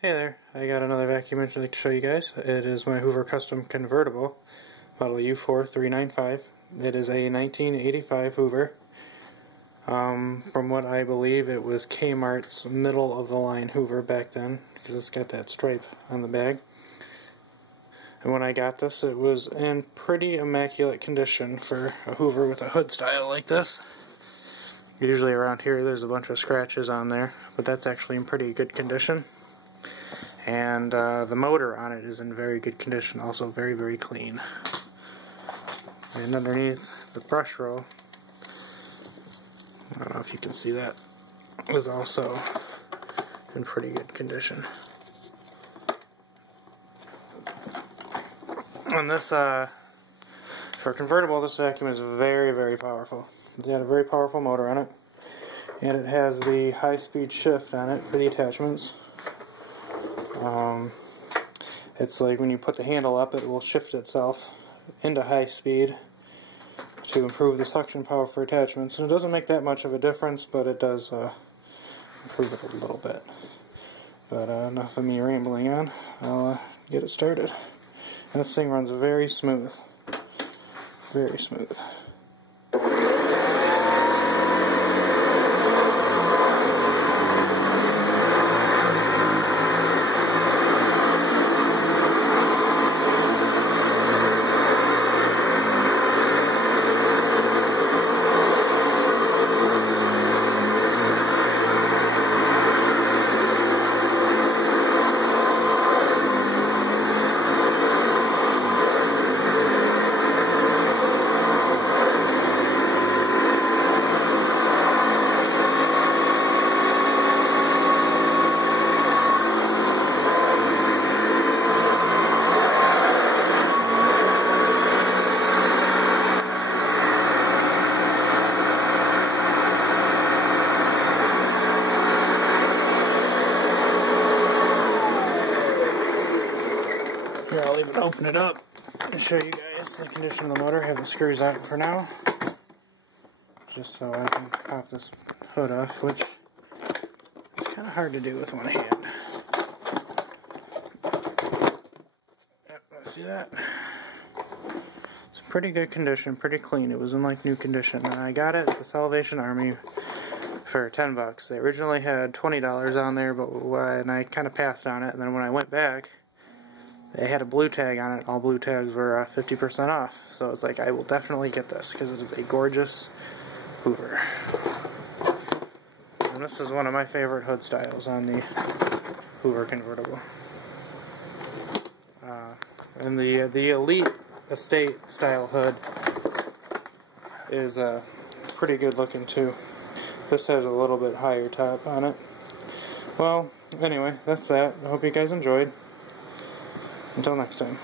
Hey there, I got another vacuum I'd like to show you guys. It is my Hoover Custom Convertible, model U4395. It is a 1985 Hoover. From what I believe, it was Kmart's middle of the line Hoover back then, because it's got that stripe on the bag. And when I got this, it was in pretty immaculate condition for a Hoover with a hood style like this. Usually around here there's a bunch of scratches on there, but that's actually in pretty good condition. And the motor on it is in very good condition, also very, very clean. And underneath the brush row, I don't know if you can see that, is also in pretty good condition. And this, for a convertible, this vacuum is very, very powerful. It's got a very powerful motor on it, and it has the high-speed shift on it for the attachments. It's like when you put the handle up, it will shift itself into high speed to improve the suction power for attachments. And it doesn't make that much of a difference, but it does improve it a little bit. But enough of me rambling on. I'll get it started. And this thing runs very smooth. Very smooth. Here, I'll even open it up and show you guys the condition of the motor. I have the screws out for now, just so I can pop this hood off, which is kind of hard to do with one hand. Yep, see that? It's in pretty good condition, pretty clean. It was in like new condition, and I got it at the Salvation Army for 10 bucks. They originally had $20 on there, but and I kind of passed on it, and then when I went back, they had a blue tag on it. All blue tags were 50% off. So it's like, I will definitely get this because it is a gorgeous Hoover. And this is one of my favorite hood styles on the Hoover convertible. And the Elite Estate style hood is pretty good looking too. This has a little bit higher top on it. Well, anyway, that's that. I hope you guys enjoyed. Until next time.